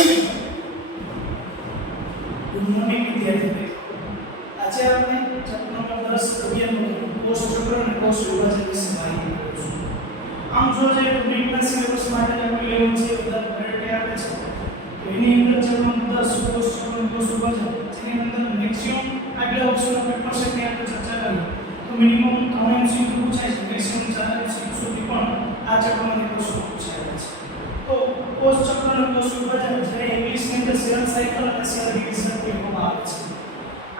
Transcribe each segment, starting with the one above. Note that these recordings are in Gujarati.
ગુડ મોર્નિંગ વિદ્યાર્થી મિત્રો. આજે આપણે ચેપ્ટર નંબર 10 11 કોષ ચક્ર અને કોષ વિભાજન વિશે માહિતી મેળવીશું. આમ જો જે બ્રીફના સિલેબસ માટે આપણે લેવું છે બધા ક્રેડિટ આપે છે તો એની અંદર ચેપ્ટર નંબર 10 કોષ ચક્ર અને કોષ વિભાજન જેની અંદર મેક્સિમમ આગલા વર્ષના પેપર સેટની આપણે ચર્ચા કરી તો મિનિમમ 3 MCQ પૂછાય છે, મેક્સિમમ 4 MCQ સુધી પણ આ ચેપ્ટરમાંથી પ્રશ્નો પૂછાય છે. તો કોષ ચક્ર અને કોષ વિભાજન જે ઇંગ્લિશની અંદર સેલ સાયકલ અને સેલ ડિવિઝન કહેવામાં આવે છે.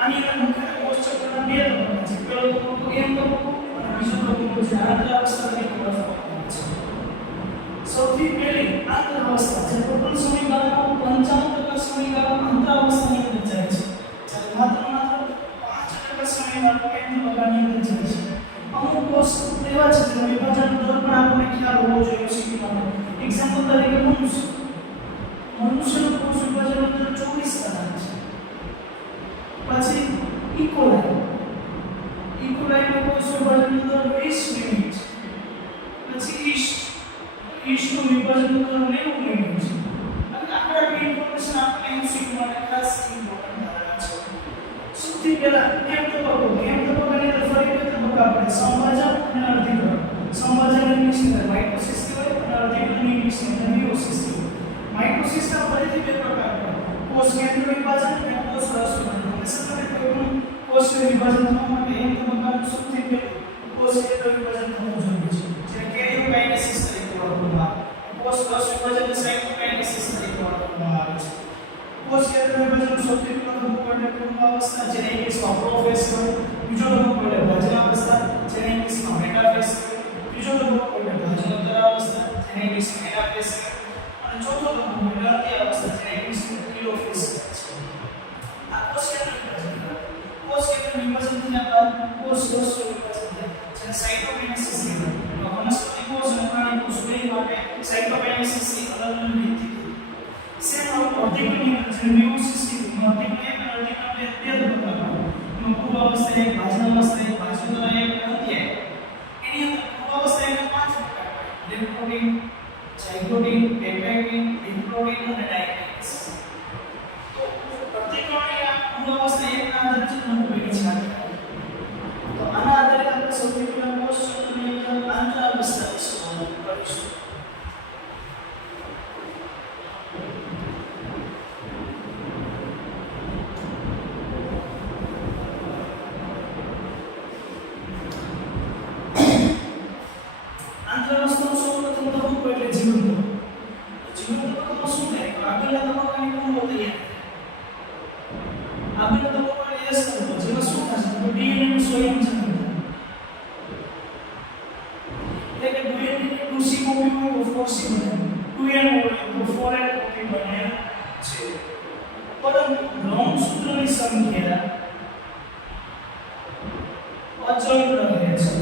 આની અંદર મુખ્યત્વે કોષ ચક્રના બે તબક્કા છે. પહેલો તબક્કો એમ તબક્કો અને બીજો તબક્કો છે આંતરાવસ્થા તરીકે ઓળખવામાં આવે છે. સૌથી પહેલી આંતરાવસ્થા જે ટોટલ સમયગાળાનો 55% સમયગાળો આંતરાવસ્થાની અંદર જાય છે. જ્યારે માત્ર 5% સમયગાળો એમ તબક્કાની અંદર જાય છે. અમુક કોષ એવા છે જેનો વિભાજન દર પણ આપણને ખ્યાલ હોવો જોઈએ શીખવાનો. એક્ઝામ્પલ તરીકે મનુષ્યનો કોષ વિભાજન અંદર 24 કલાક છે. પછી ઇકોલાઈનો કોષ વિભાજન અંદર 20 મિનિટ છે. પછી ઈસ્ટનું વિભાજન અંદર 90 મિનિટ છે. અને આટલી ઇન્ફોર્મેશન આપણે MCQ માટે ખાસ ઇમ્પોર્ટન્ટ ધારણા છે. સૌથી પહેલા એમ તબક્કાની અંદર ફરી બે તબક્કા આપણે સંભાજન અને અર્ધીકરણ. સંભાજન ઇંગ્લિશની અંદર માઇટોસિસ કહેવાય અને અર્ધીકરણ ઇંગ્લિશની અંદર મિયોસિસ કહેવાય. માઇટોસિસના ફરીથી બે પ્રકાર છે, કોષ કેન્દ્ર વિભાજન અને કોષ રસ વિભાજન. સમજે કોઈ કોષ વિભાજન થવા માટે એક તબક્કાનું સૌથી પહેલું કોષ કેન્દ્ર વિભાજન થવું જરૂરી છે, જે કેરિયોકાઇનેસિસ તરીકે ઓળખવામાં આવે છે. કોષ રસ વિભાજનને સાયટોકાઇનેસિસ તરીકે ઓળખવામાં આવે છે. કોષ કેન્દ્ર વિભાજનનું સૌથી પહેલું તબક્કો એટલે પૂર્ણાવસ્થા, જેને ઇંગ્લિશમાં પ્રોફેઝ કહેવાય. બીજો તબક્કો એટલે ભજનાવસ્થા, જેને ઇંગ્લિશમાં મેટાફેઝ કહેવાય. ત્રીજો તબક્કો એટલે ભાજનોત્તરાવસ્થા, જેને ઇંગ્લિશમાં એનાફેઝ કહેવાય. અને ચોથો તબક્કો એટલે અંત્યાવસ્થા, જેને ઇંગ્લિશમાં ટેલોફેઝ કહેવાય છે. આ કોષ કેન્દ્ર વિભાજનથી આપણે કોષ રસ વિભાજન થાય, જેને સાયટોકાઇનેસિસ કહેવાય. વનસ્પતિ કોષ અને પ્રાણી કોષ બે માટે સાયટોકાઇનેસિસની અલગ અલગ રીત છે. સેમ અર્ધીકરણની અંદર જેને મિયોસિસ કહેવાય. અર્ધીકરણ અને અર્ધીકરણ બે તબક્કા આવે. એમાં પૂર્વાવસ્થા એક, ભાજનાવસ્થા એક, ભાજનોત્તરા એક, અંત્ય એક. એની અંદર પૂર્વાવસ્થા એક 5 પ્રકાર આવે: લિમ્ફોપ્રોટીન, ઝાયગોટિન, પેપ્ટાઇડિન, લિમ્ફોપ્રોટીન અને ડાયનેટિક્સ. તો અર્ધીકરણ એ પૂર્વાવસ્થા એક ના આધારે નવું બની છે. તો આના આધારે આપણે સૌથી પહેલા કોષ ચક્રની અંદર આંતરાવસ્થા વિશે વાત કરીશું. આંતરાવસ્થાનો સૌપ્રથમ તબક્કો એટલે જીવન તબક્કો. જીવન તબક્કામાં શું થાય? આગળના તબક્કાની પૂર્વ તૈયારી. આગળનો તબક્કો એટલે એસ તબક્કો, જેમાં શું થશે? તો DNA નું સ્વયંજનન થાય. એટલે કે 2n ની 2C કોપી હોય તો 4C બને, 2n હોય તો 4n કોપી બને છે. પરંતુ રંગસૂત્રોની સંખ્યા અચળ રહે છે.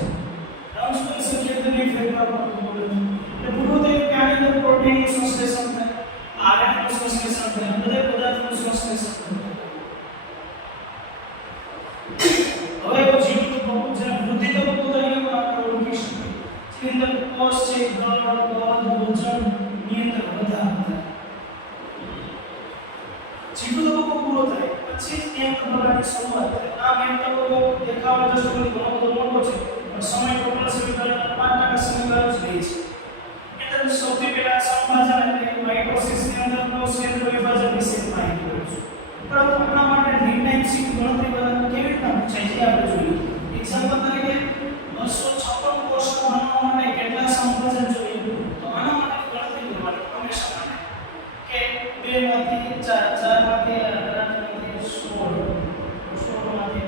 રંગસૂત્રોની સંખ્યા તો નહીં ફેરફાર કરતો બોલે છે. એટલે પૂર્વ તૈયારી અંદર પ્રોટીનનું સંશ્લેષણ થાય, RNA નું સંશ્લેષણ થાય, બધા પદાર્થોનું સંશ્લેષણ થાય. હવે જીવ તબક્કો જેને વૃદ્ધિ તબક્કો તરીકે પણ આપણે ઓળખી શકીએ. જેની અંદર કોષ છે, દળ, કદ, વજન ની અંદર વધારો થાય. જીવ તબક્કો પૂરો થાય પછી એમ તબક્કાની શરૂઆત થાય. આ એમ તબક્કો દેખાવા દ્રષ્ટિકોણથી ઘણો બધો મોટો છે, પણ સમય ટોટલ સમયગાળાના 5% સમયગાળો જ રહે છે. એટલે સૌથી પહેલા સંભાજન એટલે માઇટોસિસની અંદર કોષ કેન્દ્ર વિભાજન વિશે માહિતી મેળવીશું. પરંતુ આપણા માટે નિર્ણયસિક ગણતરી બનાવવી કેવી રીતના પૂછાય છે આપણે જોઈએ. એક્ઝામ્પલ તરીકે 256 કોષો બનાવવા માટે કેટલા સંભાજન જોઈએ? તો આના માટે ગણતરી કરવાની હંમેશા માટે કે 2 માંથી 4, 4 માંથી 8, 8 માંથી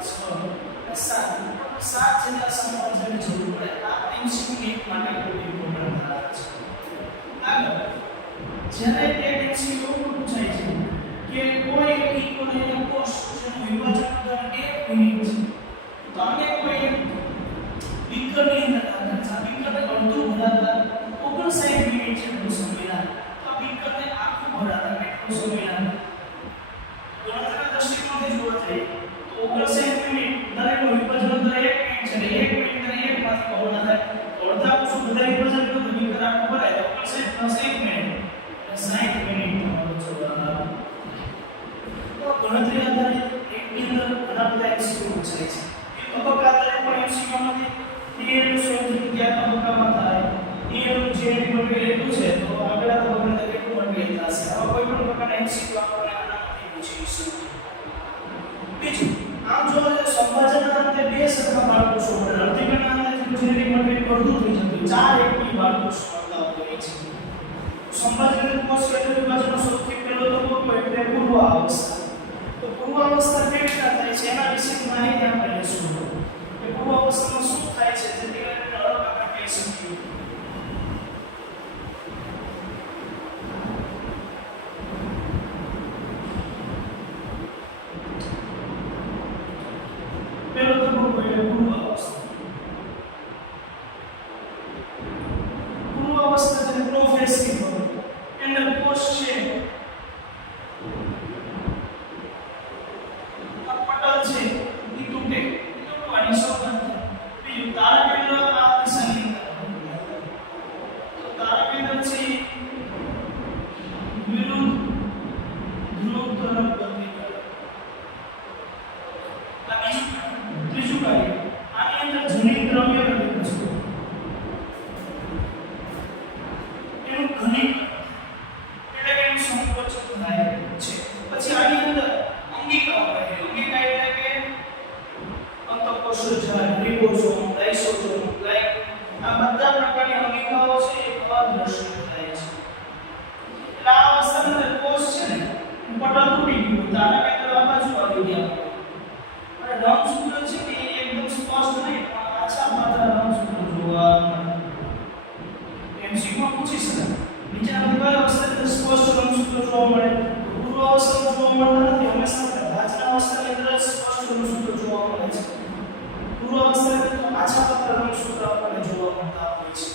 16, 16 માંથી 7 જેટલા સંભાજનની જરૂર પડે. આ MCQ માટે ખૂબ ઇમ્પોર્ટન્ટ ધારણા છે. આગળ જ્યારે એક MCQ પૂછાય છે કે કોઈ ઇકોલાઈનો કોષ જેનું વિભાજન દર 1 મિનિટ છે, તો આને કોઈ બીકરની અંદર રાખે છે. આ બીકરને અડધું ભરાતા 59 મિનિટ જેટલો સમય લાગે. તો આ બીકરને આખું ભરાતા કેટલો સમય લાગે? ગણતરીના દૃષ્ટિકોણથી જોવા જઈએ તો 59 મિનિટ દરેકનું વિભાજન દર 1 બધા વિભાજન કરો તો મીટર આખું ભરાય તો 59 + 1 મિનિટ 60 મિનિટ તમારો જવાબ. તો ગણતરી આધારિત એકની અંદર ઘણા બધા એમસીક્યુ પૂછાય છે. એ તબક્કા આધારિત પણ એમસીક્યુ નથી. ટીએનું સંયોજન કયા તબક્કામાં થાય, ટીએનું જે મટીરીયલ એટલું છે તો આગળ તબક્કામાં કેટલું મટીરીયલ થશે. આવા કોઈ પણ પ્રકારના એમસીક્યુ આપણને આનામાંથી પૂછી શકે. બીજું આમ જો સંભાજનના અંતે બે સરખા બાળકોષો મળે, અર્ધીકણના અંતે જેનેટિક મટીરીયલ વધુ થઈ જતું 4 એકની બાળકોષો મળતા હોય છે. સંભાજન કોષ કેન્દ્ર વિભાજનનો સૌથી પહેલો તબક્કો એટલે પૂર્વાવસ્થા. તો પૂર્વાવસ્થા કેવી રીતે થાય છે એના વિશેની માહિતી આપણે લઈશું. કે પૂર્વાવસ્થામાં શું થાય છે જેથી કરીને અલગ આપણે કહી શકીએ. પહેલો તબક્કો એટલે પૂર્વાવસ્થા. પૂર્વાવસ્થા જેને પ્રોફેઝ કહેવાય. એના કોષ છે આ પટલ છે એ તૂટવાની શરૂઆત થાય. બીજું તારા કેન્દ્ર આ દિશાની અંદર, તો તારા કેન્દ્ર છે વિરુદ્ધ ધ્રુવ તરફ ગતિ કરે. આ ત્રીજું કાર્ય. આની અંદર જનિત દ્રવ્ય રહેલું છે એનું ઘનીકરણ એટલે કે એનું સંકોચન થાય છે. પછી આની અંદર અંગિકાઓ રહે. અંગિકા એટલે કે અંતઃકોશોજાળ, રિબોસોમ, લાઇસોસોમ, આ બધા પ્રકારની અંગિકાઓ છે એ અદ્રશ્ય થાય છે. એટલે આ અવસ્થાની અંદર કોષ છે ને પટલ તૂટી ગયું, તારા કેન્દ્ર આ બાજુ આવી ગયા અને રંગસૂત્ર છે કે એકદમ સ્પષ્ટ નહીં પણ આછા પાતળા રંગસૂત્ર જોવા મળે. એમસીક્યુ પૂછી શકાય નીચેના કઈ અવસ્થાની સ્પષ્ટ રંગસૂત્ર જોવા મળે. પૂર્વ અવસ્થામાં જોવા મળતા નથી, હંમેશા ભાજના અવસ્થાની અંદર સ્પષ્ટ રંગસૂત્ર જોવા મળે છે. પૂર્વ અવસ્થાની અંદર આછા પાતળા રંગસૂત્ર આપણને જોવા મળતા હોય છે.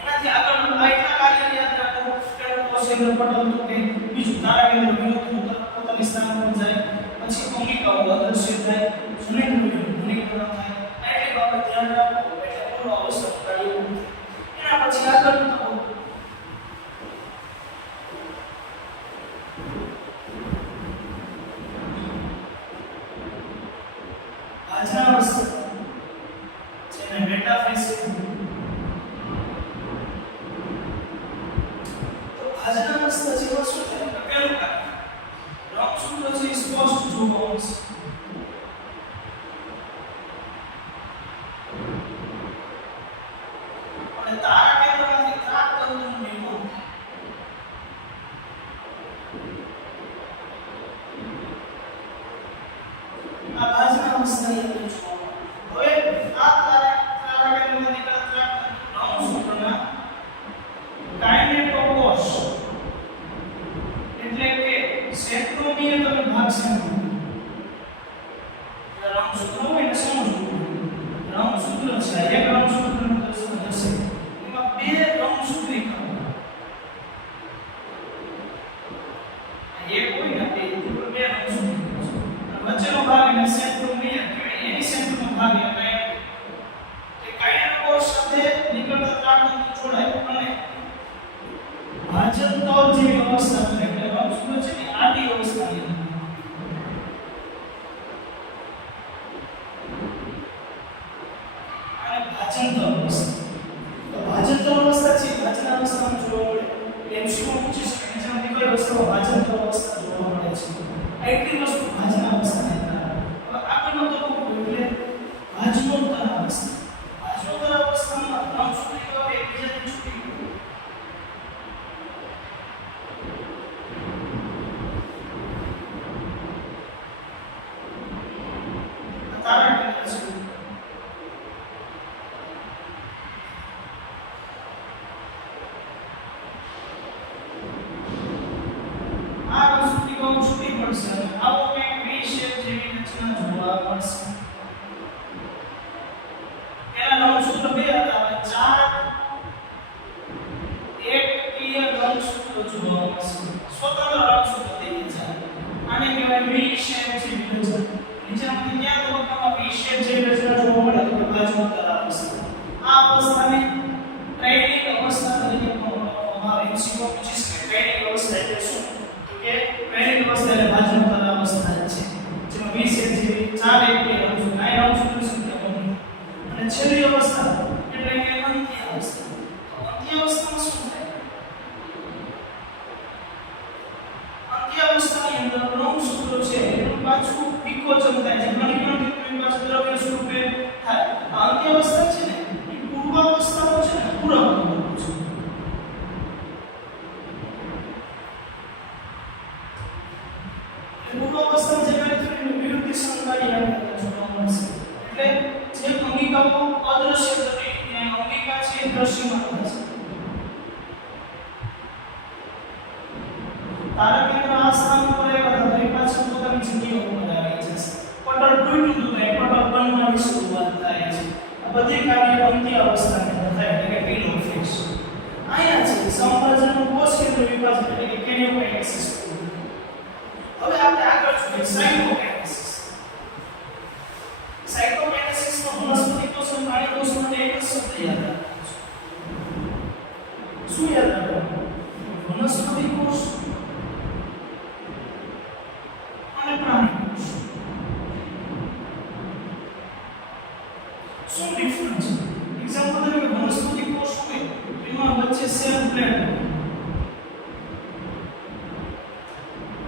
એનાથી આગળ આ એટલા કાર્ય યાદ રાખો કે કોષ કેન્દ્ર પટલ તૂટે, બીજું તારા કેન્દ્ર વિરુદ્ધ પોતાની સ્થાન પર જાય, પછી અંગિકાઓ અદ્રશ્ય થાય, જનિત ઘનીકરણ થાય. એટલી બાબત ધ્યાન રાખો એટલે પૂર્વ અવસ્થાનું કાર્ય પૂરું થાય. એના પછી આગળ ભાજના અવસ્થા જેને મેટાફેઝ તો ભાજના અવસ્થા જેવો શું થાય કે પહેલું કાર્ય રંગસૂત્ર છે સ્પષ્ટ જોવા મળશે. અને તારા કેન્દ્રમાંથી ત્રાક તંતુનું નિર્માણ થાય. આ ભાજના અવસ્થાની અંદર જોવા મળે. હવે આ તારા કેન્દ્રમાંથી નીકળતા ત્રાક રંગસૂત્રના કાઇનેટોકોષ એટલે કે સેન્ટ્રોમિયર તમે ભાગ સમજો. રંગસૂત્ર હોય ને સમજવું. રંગસૂત્ર છે એક રંગસૂત્રનું દર્શન હશે એમાં બે રંગસૂત્રિકાઓ એક હોય ને બે રંગસૂત્રિકાઓ વચ્ચેનો ભાગ એને સેન્ટ્રોમિયર કહેવાય. એની સેન્ટ્રનો ભાગ એને તે કાઇનેટોકોષ સાથે નીકળતા ત્રાકતંતુ જોડાય અને ભાજન તલ જેવી અવસ્થા છે એટલે રંગસૂત્ર છે ને આડી અવસ્થાની અંદર ભાજન અવસ્થા છે. ભાજન અવસ્થામાં જોવા મળે એમસીક્યુ પૂછી શકે જેનાથી કઈ અવસ્થામાં ભાજન અવસ્થા જોવા મળે છે. આ એટલી વસ્તુ ભાજન અવસ્થાની અંદર. હવે આગળનો તબક્કો એટલે ભાજનોત્તર અવસ્થા. ભાજનોત્તર અવસ્થામાં રંગસૂત્રિકાઓ એકબીજાથી છૂટી ગઈ. તારા કેન્દ્ર છે છૂટી પડશે અને આવો કંઈક વી શેપ જેવી રચના જોવા મળશે. એના રંગસૂત્ર બે હતા, હવે ચાર એકકીય રંગસૂત્ર જોવા મળશે. સ્વતંત્ર રંગસૂત્ર થઈ જાય. આને કહેવાય વી શેપ જેવી રચના. નીચેનામાંથી કયા તબક્કામાં વી શેપ જેવી રચના જોવા મળે તો ભાજનોત્તર અવસ્થા. આ અવસ્થાને શીખો પછી ટ્રેનિંગ અવસ્થા એટલે શું કે ટ્રેનિંગ અવસ્થા એટલે બાજુની અવસ્થા છે જેમાં 20 જેવી 4 એકની રમશું કાંઈ રમશું સંખ્યા બની અને છેલ્લી અવસ્થા એટલે કે અંત્ય અવસ્થા અંત્ય અવસ્થામાં શું થાય અંત્ય અવસ્થાની અંદર રંગસૂત્રો છે એનું પાછું વિકોચન થાય છે ઘણી પાછું દ્રવ્ય સ્વરૂપે થાય આ અંત્ય અવસ્થા છે ને એ પૂર્વાવસ્થાઓ છે ને પૂરક પૂર્વાવસ્થામાં જે મેં વિરુદ્ધ સંકારી જોવા મળશે એટલે જે અંગિકાઓ અદ્રશ્ય થતી અંગિકા છે દ્રશ્યમાન થશે તારા કેન્દ્ર આ સ્થાન પર આવ્યા હતા તો એ પાછળ પોતાની જગ્યા ઉપર આવી જશે પટલ તૂટ્યું તો એ પટલ બનવાની શરૂઆત થાય છે આ બધી કાર્ય અંત્ય અવસ્થાની અંદર થાય એટલે કે ટીલો ફેસ અહીંયા છે સંવર્ધન કોષ કેન્દ્ર વિભાજન એટલે કે કેનિયોકાઇનેસિસ હવે આપણે આગળ જોઈએ સાયટોકાઇનેસિસ સાયટોકાઇનેસિસ નો વનસ્પતિ કોષ અને પ્રાણી કોષ માટે એક જ શબ્દ યાદ રાખવાનો શું યાદ રાખવાનું વનસ્પતિ કોષ અને પ્રાણી કોષ શું ડિફરન્સ છે એક્ઝામ્પલ તરીકે વનસ્પતિ કોષ હોય એમાં વચ્ચે સેલ પ્લેટ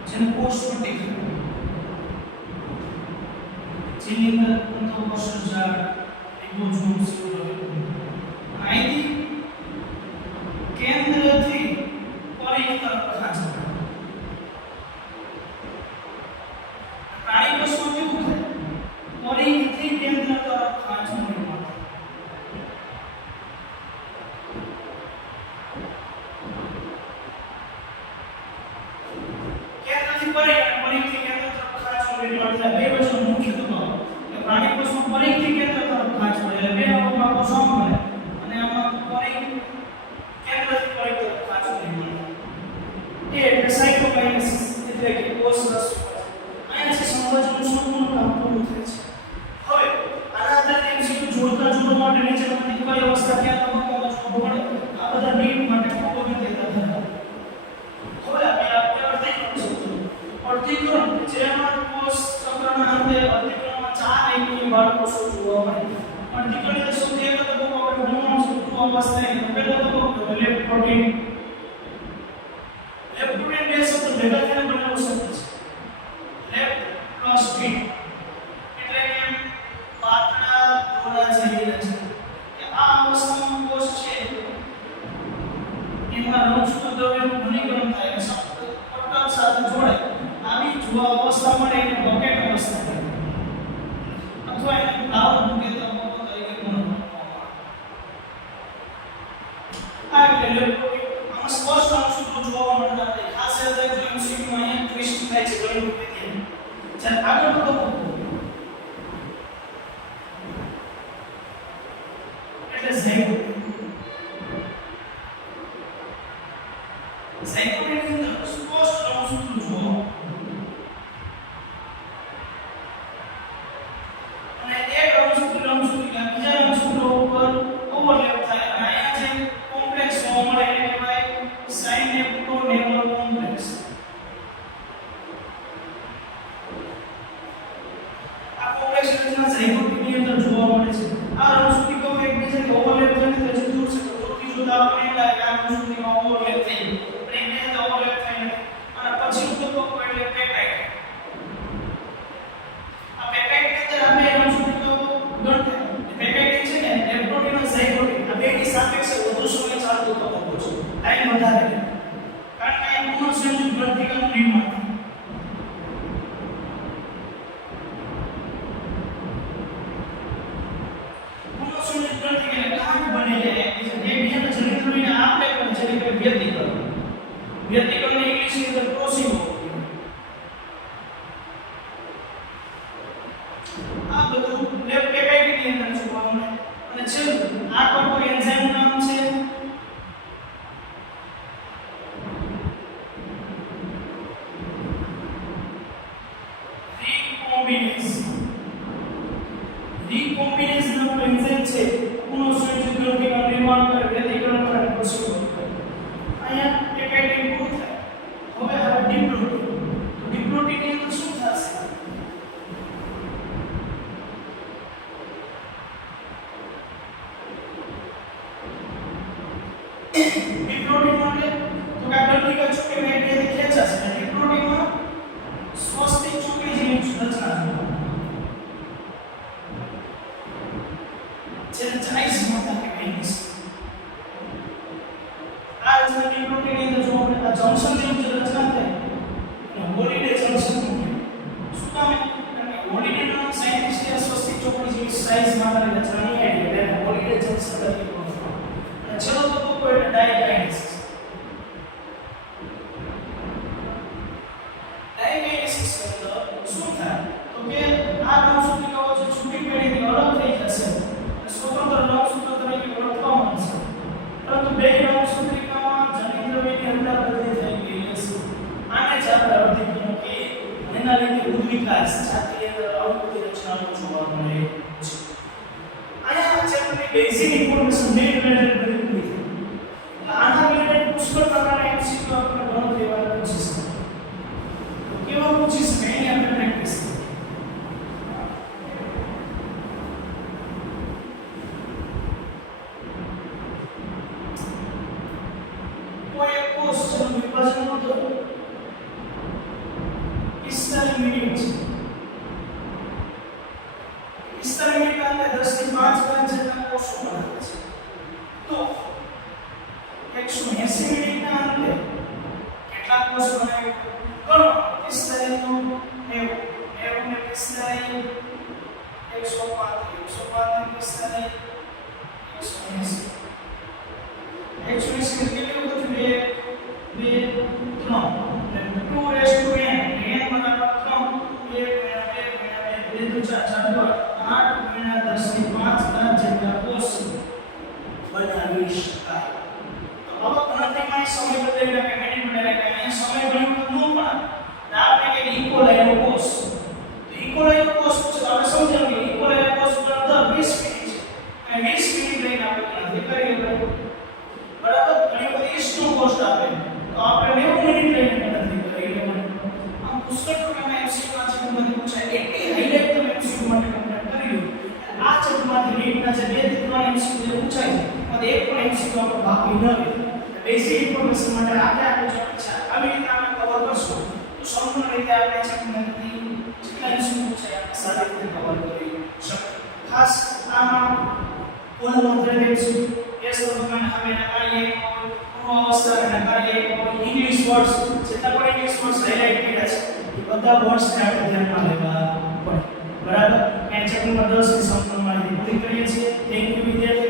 જેને કોષ પટ્ટી જેની અંદર અંતઃકોષ ઝાડ રિબોઝોમ સ્યુડોઝોમ અહીંથી કેન્દ્રથી પરિઘ તરફ ખાંચે પ્રાણી કોષમાં કેવું થાય પરિઘથી કેન્દ્ર તરફ ખાંચવાનું નિર્માણ કેન્દ્રથી પરિઘ અને પરિઘથી કેન્દ્ર તરફ ખાંચવાનું નિર્માણ થાય બે વચ્ચેનો મુખ્ય તફાવત કે પ્રાણી કોષમાં પરિઘથી કેન્દ્ર તરફ ખાંચવું એટલે બે ભાગો સમ મળે અને આમાં પરિઘ કેન્દ્રથી પરિઘ તરફ ખાંચવું નિર્માણ થાય એટલે સાયટોકાઇનેસિસ એટલે કે કોષ રસ અહીંયા છે સંકોચનનું સંપૂર્ણ કામ પૂરું થાય છે હવે આના આધારે એમસીક્યુ જોડતા જોડવા માટે નીચેનામાંથી કઈ અવસ્થા ક્યાં તબક્કામાં જોવા પડે આ બધા નીટ માટે ખૂબ અગત્યના ધરાવે હવે આપણે અર્ધીકરણ જેમાં કોષ ચક્રના અંતે અર્ધીકરણમાં 4 એકની બાળકોષો જોવા મળે અર્ધીકરણ એટલે સૌથી એક તબક્કો આપણે ભણવાનો છે પૂર્વાવસ્થા પહેલો તબક્કો લેફ્ટ પ્રોટીન બે શબ્દ ભેગા થઈને બનેલો શબ્દ છે લેફ્ટ પ્લસ ટી એટલે કે પાતળા દોરા જેવી રચના કે આ અવસ્થામાં કોષ છે એમાં રંગસૂત્ર દ્રવ્યનું ઘનીકરણ થાય છે પટલ સાથે જોડાય આવી જો અવસ્થા મળે એને બકેટ અવસ્થા કહેવાય અથવા એને લાલ મૂકે તો તબક્કો તરીકે પણ ઓળખવામાં આવે આ એટલે આમાં સ્પષ્ટ રંગસૂત્રો જોવા મળતા નથી ખાસ યાદ રાખજો એમસીક્યુ અહીંયા ટ્વિસ્ટ થાય છે ઘણી વખત જ્યારે આગળનો તબક્કો એટલે ઝાયગોટ ઝાયગોટની અંદર સ્પષ્ટ રંગસૂત્રો જોવા અને એક રંગસૂત્ર બીજા રંગસૂત્રો ઉપર ઓવરલેપ થાય અને અહીંયા જે કોમ્પ્લેક્સ જોવા મળે એને કહેવાય સાયનેપ્ટોનેમલ કોમ્પ્લેક્સ આ કોમ્પ્લેક્સ રચના ઝાયગોટની અંદર જોવા મળે છે આ રંગસૂત્રો એકબીજાથી ઓવરલેપ થઈને તે દૂર છે દૂરથી જોતા આપણને એમ લાગે કે આ રંગસૂત્રોમાં ઓવરલેપ થઈ પણ એને ઓવરલેપ થાય નથી અને પછી તબક્કો એટલે પેટાઇડ આ પેટાઇડની અંદર આ બે રંગસૂત્રો ગણ થાય પેટાઇડ છે ને લેપ્ટોડિન અને ઝાયગોટિન આ બેની સાપેક્ષે વધુ સમય ચાલતો તબક્કો છે ટાઈમ વધારે કારણ કે આ પુનઃસંયોજિત ગ્રંથિકાનું નિર્માણ થાય પુનઃસંયોજિત ગ્રંથિકા એટલે ગાંઠ બની જાય એકબીજાના જનિત્રોને આપણે પણ જેને કે વ્યતિકરણ ઇંગ્લિશની અંદર પ્રોસીમો આ બધું પેપાઇડની અંદર જોવા મળે અને છેલ્લું આ કોઈ એન્ઝાઇમ નામ છે રીકોમ્બિનેઝ નામનો એન્ઝાઇમ છે પુનઃસંયોજિત ગ્રંથિકાનું નિર્માણ કરે વ્યતિકરણ કરે પ્રોસીમો અહીંયા બી પ્રોટીન માટે તો કે ગંઠિકા ચોકી મેગ્નેટિક ખેંચાશે અને બી પ્રોટીનમાં સ્વસ્તિક ચોકડી જેવી રચના જોવા જેને ચાઇસ મળતા કે પેનિસ આ રચના બી પ્રોટીન ની અંદર જો આપણે આ જંક્શન જેવી રચના થાય અને હોલિડે જંક્શન શું કામ કારણ કે હોલિડે નો સાયન્ટિસ્ટ એ સ્વસ્તિક ચોકડી જેવી સાઇઝ માટેની રચનાની આઈડિયા એટલે હોલિડે જંક્શન તરીકે અને છેલ્લો તબક્કો એટલે ડાયકાઇનેસિસ ડાયકાઇનેસિસ એટલે શું થાય તો કે આ રંગસૂત્રિકાઓ જે છૂટી પેઢીથી અલગ થઈ જશે અને સ્વતંત્ર રંગસૂત્ર તરીકે ઓળખવા મળશે પરંતુ બે રંગસૂત્રિકામાં જનીનદ્રવ્યની અદલાબદલી થઈ ગઈ હશે આને જ આપણે અધિકરણ કે એના લીધે ઉદ્વિકાસ જાતીય અવકૃતિ રચનાઓ જોવા મળે છે આયા ચેપ્ટરની બેઝિક ઇન્ફોર્મેશન મેઇન રિલેટેડ બધી પૂરી થઈ આના રિલેટેડ પુષ્કળ પ્રકારના એમસીક્યુ આપણે ગણતરી વાળા પૂછી શકે કેવા પૂછી શકે એની આપણે પ્રેક્ટિસ કોઈ એક કોષ જેનું વિભાજન થતું 45 મિનિટ છે 45 મિનિટના અંદર 10 થી 5 ગ્રામ જેટલા કોષો બનાવે છે તો 180 મિનિટના અંતે કેટલા કોષ બનાવે ગણો 45 નું 90 90 ને 45 180 કેટલી વખત 2 3 2 રેસ ટુ n બરાબર 3 2 2 4 8 10 થી 5 ગ્રામ જેટલા કોષ બનાવી શકાય તો હવે ગણતરીમાં સમય બદલાઈ કે મિનિટ બદલાઈ કે સમય ગણ્યું તો ન પણ આપણે કે ઇકોલાઈનો કોષ તો ઇકોલાઈનો કોષ છે આપણે સમજાવ કે ઇકોલાઈનો કોષ દર 20 મિનિટ છે અને 20 મિનિટ લઈને આપણે ગણતરી કરીએ બરાબર ઘણી બધી ઇસ્ટનો કોષ આપે તો આપણે 90 મિનિટ લઈને ગણતરી કરીએ આમ પુષ્કળ પ્રકારના એમસીક્યુ આ ચેપ્ટરમાંથી પૂછાય એક હાઇલાઇટ તમે એમસીક્યુ માટે કમ્પ્લીટ કરી લો આ ચેપ્ટરમાંથી નીટના જે 2 થી 3 એમસીક્યુ જે પૂછાય છે એમાંથી એક પણ એમસીક્યુ આપણે બાકી ન રહે બેઝિક ઇન્ફોર્મેશન માટે આપણે ચેપ્ટર છે આવી રીતે આપણે કવર કરશું તો સંપૂર્ણ રીતે આપણે ચેપ્ટરમાંથી જેટલા એમસીક્યુ પૂછાય આપણે સારી રીતે કવર કરી શકીએ ખાસ આમાં કોલમોથ્રેટિક્સ એસ તબક્કાના હમેના કાર્ય પૂર્વાવસ્થાના કાર્ય ઇંગ્લિશ વર્ડ્સ જેટલા પણ ઇંગ્લિશ વર્ડ્સ હાઇલાઇટ કર્યા છે એ બધા વર્ડ્સને આપણે ધ્યાનમાં લેવા પડે બરાબર આ ચેપ્ટરમાં 10 ની સંપૂર્ણ માહિતી પૂરી કરીએ છીએ થેન્ક યુ વિદ્યાર્થીઓ